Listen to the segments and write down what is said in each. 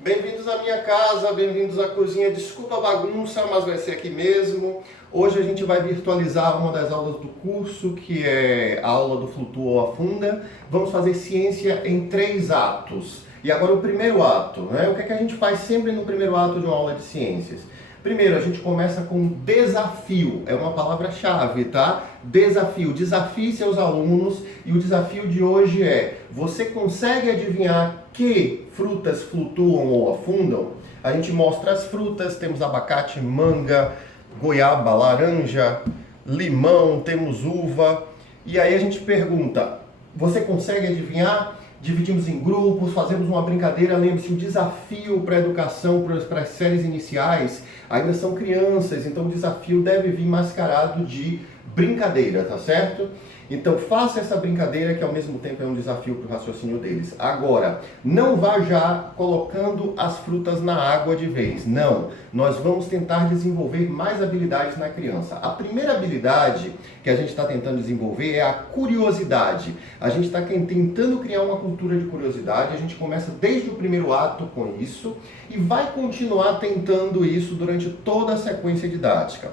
Bem-vindos à minha casa, bem-vindos à cozinha. Desculpa a bagunça, mas vai ser aqui mesmo. Hoje a gente vai virtualizar uma das aulas do curso, que é a aula do Flutua ou Afunda. Vamos fazer ciência em 3 atos. E agora o primeiro ato, né? O que é que a gente faz sempre no primeiro ato de uma aula de ciências? Primeiro, a gente começa com desafio, é uma palavra-chave, tá? Desafio, desafie seus alunos e o desafio de hoje é: você consegue adivinhar que frutas flutuam ou afundam? A gente mostra as frutas, temos abacate, manga, goiaba, laranja, limão, temos uva. E aí a gente pergunta: você consegue adivinhar? Dividimos em grupos, fazemos uma brincadeira. Lembre-se, o desafio para a educação, para as séries iniciais, ainda são crianças, então o desafio deve vir mascarado de brincadeira, tá certo? Então faça essa brincadeira que ao mesmo tempo é um desafio para o raciocínio deles. Agora, não vá já colocando as frutas na água de vez. Não, nós vamos tentar desenvolver mais habilidades na criança. A primeira habilidade que a gente está tentando desenvolver é a curiosidade. A gente está tentando criar uma cultura de curiosidade. A gente começa desde o primeiro ato com isso e vai continuar tentando isso durante toda a sequência didática.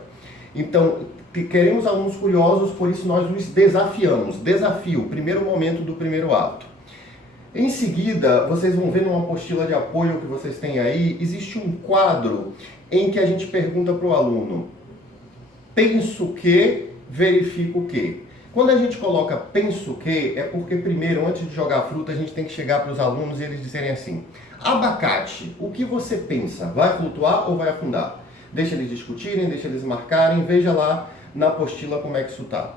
Então, queremos alunos curiosos, por isso nós os desafiamos. Desafio, primeiro momento do primeiro ato. Em seguida, vocês vão ver numa apostila de apoio que vocês têm aí, existe um quadro em que a gente pergunta para o aluno: penso que, verifico que. Quando a gente coloca penso que, é porque primeiro, antes de jogar a fruta, a gente tem que chegar para os alunos e eles dizerem assim: abacate, o que você pensa? Vai flutuar ou vai afundar? Deixa eles discutirem, deixa eles marcarem, veja lá na apostila como é que isso está.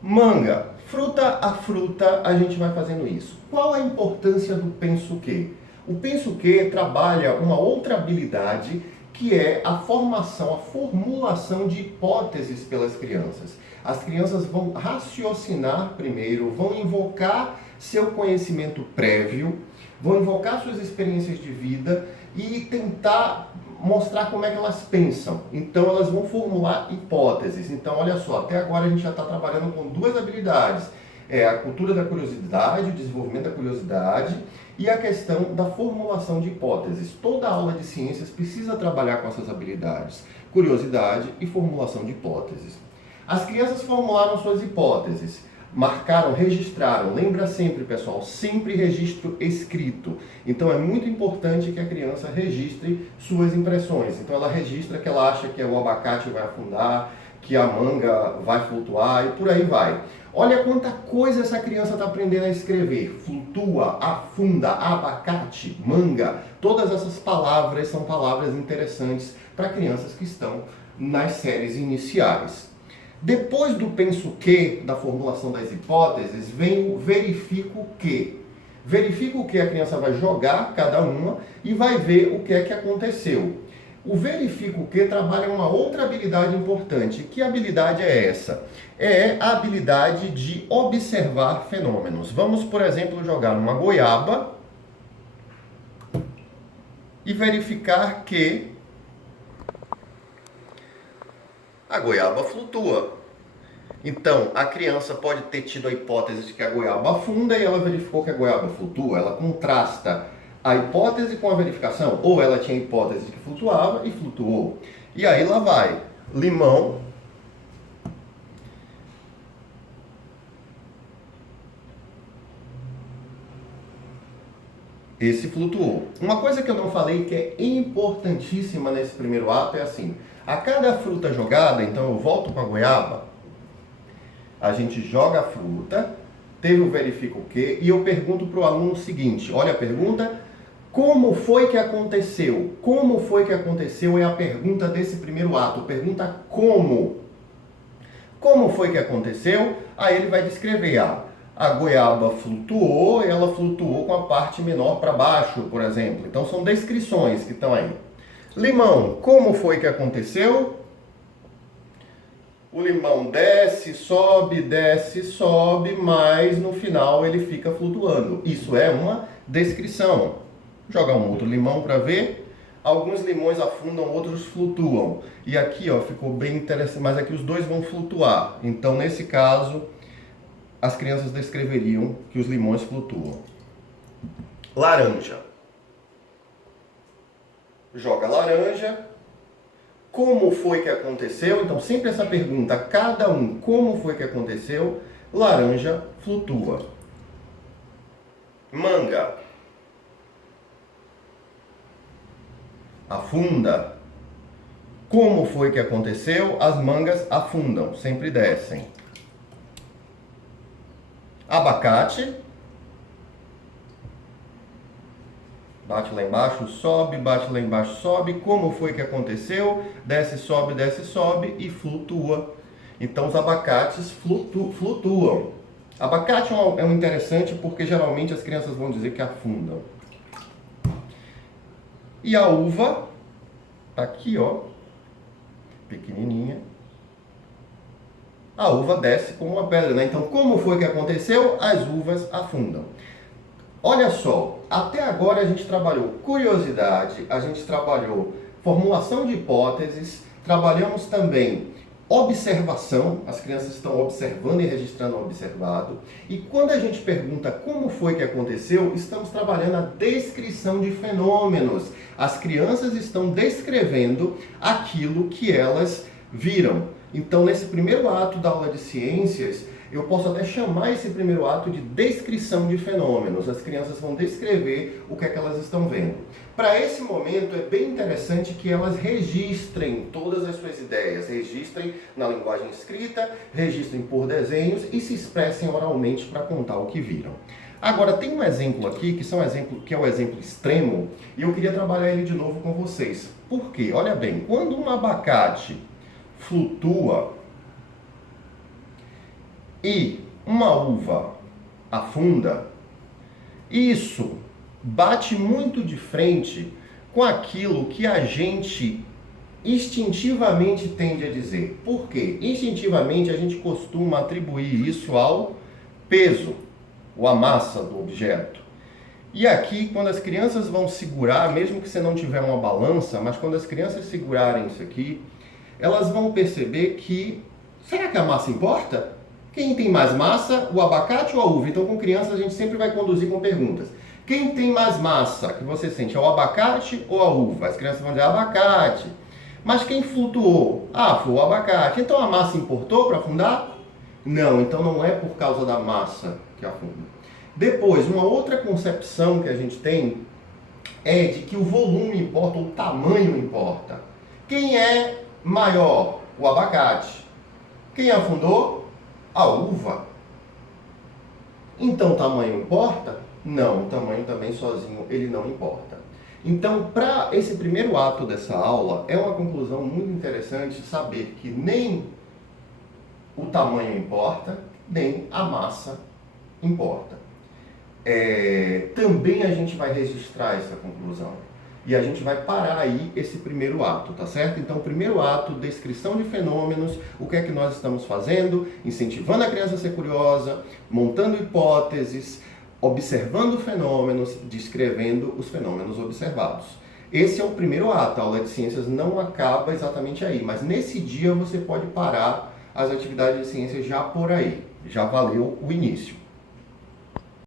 Manga, fruta a fruta, a gente vai fazendo isso. Qual a importância do penso que? O penso que trabalha uma outra habilidade que é a formação, a formulação de hipóteses pelas crianças. As crianças vão raciocinar primeiro, vão invocar seu conhecimento prévio, vão invocar suas experiências de vida e tentar mostrar como é que elas pensam. Então elas vão formular hipóteses. Então olha só, até agora a gente já está trabalhando com 2 habilidades. É a cultura da curiosidade, o desenvolvimento da curiosidade e a questão da formulação de hipóteses. Toda aula de ciências precisa trabalhar com essas habilidades, curiosidade e formulação de hipóteses. As crianças formularam suas hipóteses, marcaram, registraram. Lembra sempre, pessoal, sempre registro escrito. Então é muito importante que a criança registre suas impressões. Então ela registra que ela acha que o abacate vai afundar, que a manga vai flutuar e por aí vai. Olha quanta coisa essa criança está aprendendo a escrever. Flutua, afunda, abacate, manga. Todas essas palavras são palavras interessantes para crianças que estão nas séries iniciais. Depois do penso que, da formulação das hipóteses, vem o verifico que. Verifico que a criança vai jogar cada uma e vai ver o que é que aconteceu. O verifico que trabalha uma outra habilidade importante. Que habilidade é essa? É a habilidade de observar fenômenos. Vamos, por exemplo, jogar uma goiaba e verificar que a goiaba flutua. Então, a criança pode ter tido a hipótese de que a goiaba afunda e ela verificou que a goiaba flutua. Ela contrasta a hipótese com a verificação. Ou ela tinha a hipótese de que flutuava e flutuou. E aí lá vai. Limão. Esse flutuou. Uma coisa que eu não falei que é importantíssima nesse primeiro ato é assim: a cada fruta jogada, então eu volto com a goiaba, a gente joga a fruta, teve o verifica o quê, e eu pergunto para o aluno o seguinte: olha a pergunta, como foi que aconteceu? Como foi que aconteceu é a pergunta desse primeiro ato. Pergunta como. Como foi que aconteceu? Aí ele vai descrever, a goiaba flutuou, ela flutuou com a parte menor para baixo, por exemplo. Então são descrições que estão aí. Limão, como foi que aconteceu? O limão desce, sobe, mas no final ele fica flutuando. Isso é uma descrição. Jogar um outro limão para ver. Alguns limões afundam, outros flutuam. E aqui, ó, ficou bem interessante, mas aqui os dois vão flutuar. Então, nesse caso, as crianças descreveriam que os limões flutuam. Laranja. joga laranja. Como foi que aconteceu? Então, sempre essa pergunta, cada um, como foi que aconteceu? Laranja flutua. Manga afunda. Como foi que aconteceu? As mangas afundam, sempre descem. Abacate. Bate lá embaixo, sobe, bate lá embaixo, sobe. Como foi que aconteceu? Desce, sobe e flutua. Então os abacates flutuam. Abacate é um interessante porque geralmente as crianças vão dizer que afundam. E a uva, tá aqui ó, pequenininha. A uva desce como uma pedra, né? Então como foi que aconteceu? As uvas afundam. Olha só, até agora a gente trabalhou curiosidade, a gente trabalhou formulação de hipóteses, trabalhamos também observação, as crianças estão observando e registrando o observado, e quando a gente pergunta como foi que aconteceu, estamos trabalhando a descrição de fenômenos. As crianças estão descrevendo aquilo que elas viram. Então, nesse primeiro ato da aula de ciências, eu posso até chamar esse primeiro ato de descrição de fenômenos. As crianças vão descrever o que é que elas estão vendo. Para esse momento, é bem interessante que elas registrem todas as suas ideias. Registrem na linguagem escrita, registrem por desenhos e se expressem oralmente para contar o que viram. Agora, tem um exemplo aqui, que é o exemplo extremo, e eu queria trabalhar ele de novo com vocês. Por quê? Olha bem, quando um abacate flutua e uma uva afunda, isso bate muito de frente com aquilo que a gente instintivamente tende a dizer. Por quê? Instintivamente a gente costuma atribuir isso ao peso, ou à massa do objeto. E aqui, quando as crianças vão segurar, mesmo que você não tiver uma balança, mas quando as crianças segurarem isso aqui, elas vão perceber que, será que a massa importa? Quem tem mais massa, o abacate ou a uva? Então, com crianças, a gente sempre vai conduzir com perguntas. Quem tem mais massa que você sente, é o abacate ou a uva? As crianças vão dizer abacate. Mas quem flutuou? Ah, foi o abacate. Então, a massa importou para afundar? Não, então não é por causa da massa que afunda. Depois, uma outra concepção que a gente tem é de que o volume importa, o tamanho importa. Quem é maior? O abacate. Quem afundou? A uva. Então o tamanho importa? Não, o tamanho também sozinho ele não importa. Então, para esse primeiro ato dessa aula, é uma conclusão muito interessante saber que nem o tamanho importa, nem a massa importa. Também a gente vai registrar essa conclusão. E a gente vai parar aí esse primeiro ato, tá certo? Então, primeiro ato, descrição de fenômenos, o que é que nós estamos fazendo? Incentivando a criança a ser curiosa, montando hipóteses, observando fenômenos, descrevendo os fenômenos observados. Esse é o primeiro ato, a aula de ciências não acaba exatamente aí, mas nesse dia você pode parar as atividades de ciências já por aí, já valeu o início.